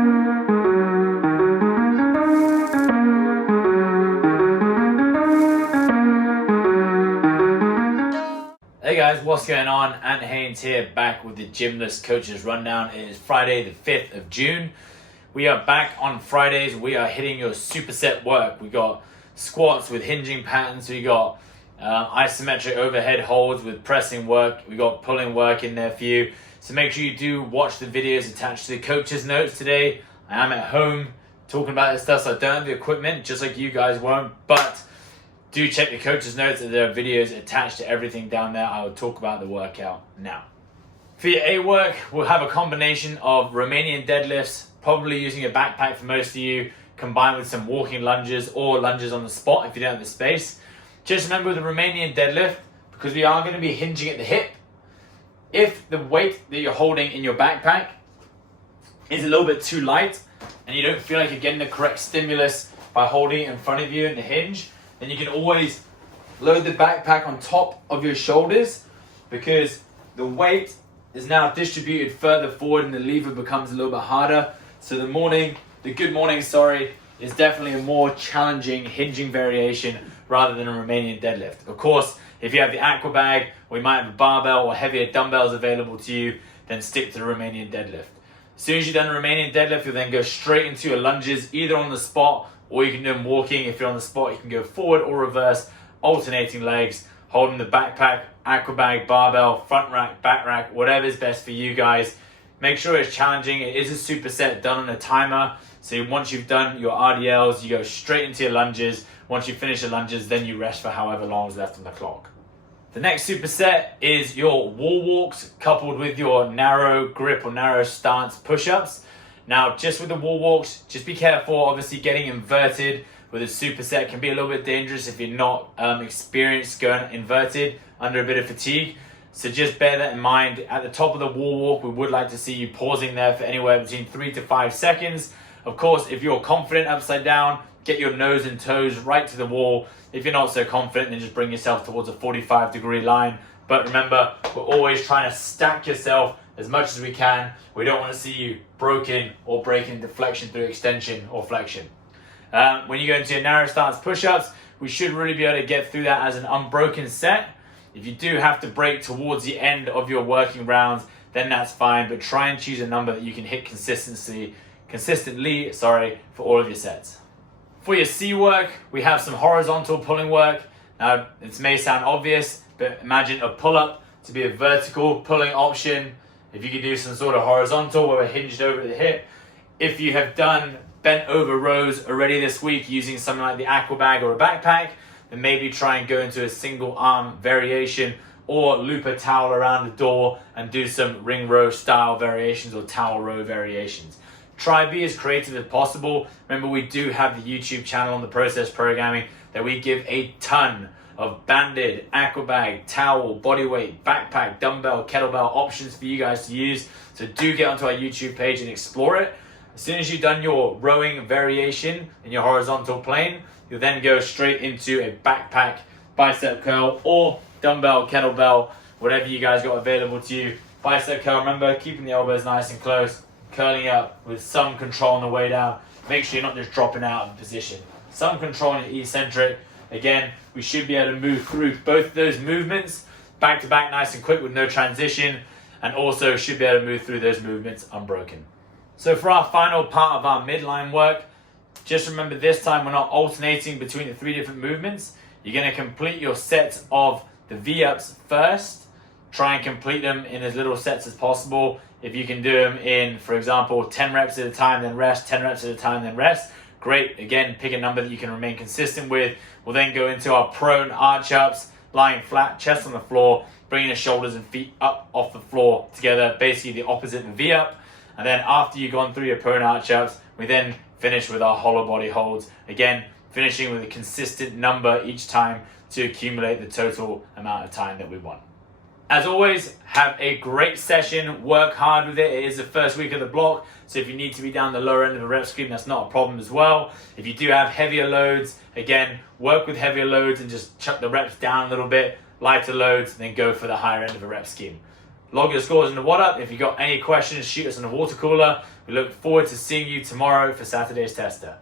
Hey guys, what's going on? Ant Haynes here, back with the GYMLESS Coaches Rundown. It is Friday the 5th of June. We are back on Fridays. We are hitting your superset work. We got squats with hinging patterns. We got isometric overhead holds with pressing work. We got pulling work in there for you. So make sure you do watch the videos attached to the coaches notes today. I am at home talking about this stuff, so I don't have the equipment, just like you guys won't, but do check the coaches notes. There are videos attached to everything down there. I will talk about the workout now. For your A work, we'll have a combination of Romanian deadlifts, probably using a backpack for most of you, combined with some walking lunges or lunges on the spot if you don't have the space. Just remember with the Romanian deadlift, because we are going to be hinging at the hip, if the weight that you're holding in your backpack is a little bit too light and you don't feel like you're getting the correct stimulus by holding it in front of you in the hinge, then you can always load the backpack on top of your shoulders, because the weight is now distributed further forward and the lever becomes a little bit harder. So the good morning, is definitely a more challenging hinging variation rather than a Romanian deadlift. Of course, if you have the aqua bag, or you might have a barbell or heavier dumbbells available to you, then stick to the Romanian deadlift. As soon as you've done the Romanian deadlift, you'll then go straight into your lunges, either on the spot, or you can do them walking. If you're on the spot, you can go forward or reverse, alternating legs, holding the backpack, aqua bag, barbell, front rack, back rack, whatever is best for you guys. Make sure it's challenging. It is a superset done on a timer. So once you've done your RDLs, you go straight into your lunges. Once you finish the lunges, then you rest for however long is left on the clock. The next superset is your wall walks coupled with your narrow grip or narrow stance push-ups. Now, just with the wall walks, just be careful. Obviously, getting inverted with a superset can be a little bit dangerous if you're not experienced going inverted under a bit of fatigue. So just bear that in mind. At the top of the wall walk, we would like to see you pausing there for anywhere between 3 to 5 seconds. Of course, if you're confident upside down, get your nose and toes right to the wall. If you're not so confident, then just bring yourself towards a 45-degree line. But remember, we're always trying to stack yourself as much as we can. We don't want to see you broken or breaking deflection through extension or flexion. When you go into your narrow stance push-ups, we should really be able to get through that as an unbroken set. If you do have to break towards the end of your working rounds, then that's fine, but try and choose a number that you can hit consistently, for all of your sets. For your C work, we have some horizontal pulling work. Now, this may sound obvious, but imagine a pull-up to be a vertical pulling option. If you could do some sort of horizontal where we're hinged over at the hip. If you have done bent over rows already this week using something like the aqua bag or a backpack, then maybe try and go into a single arm variation or loop a towel around the door and do some ring row style variations or towel row variations. Try be as creative as possible. Remember, we do have the YouTube channel on the process programming that we give a ton of banded, aqua bag, towel, body weight, backpack, dumbbell, kettlebell options for you guys to use. So do get onto our YouTube page and explore it. As soon as you've done your rowing variation in your horizontal plane, you'll then go straight into a backpack bicep curl or dumbbell, kettlebell, whatever you guys got available to you. Bicep curl, remember, keeping the elbows nice and close, curling up with some control on the way down. Make sure you're not just dropping out of position. Some control on your eccentric. Again, we should be able to move through both of those movements back to back nice and quick with no transition, and also should be able to move through those movements unbroken. So for our final part of our midline work, just remember this time we're not alternating between the 3 different movements. You're going to complete your sets of the V-ups first. Try and complete them in as little sets as possible. If you can do them in, for example, 10 reps at a time, then rest, 10 reps at a time, then rest. Great. Again, pick a number that you can remain consistent with. We'll then go into our prone arch ups, lying flat, chest on the floor, bringing the shoulders and feet up off the floor together, basically the opposite of V-up. And then after you've gone through your prone arch ups, we then finish with our hollow body holds. Again, finishing with a consistent number each time to accumulate the total amount of time that we want. As always, have a great session, work hard with it. It is the first week of the block, so if you need to be down the lower end of the rep scheme, that's not a problem as well. If you do have heavier loads, again, work with heavier loads and just chuck the reps down a little bit, lighter loads, and then go for the higher end of the rep scheme. Log your scores in the WhatsApp. If you got any questions, shoot us on the water cooler. We look forward to seeing you tomorrow for Saturday's tester.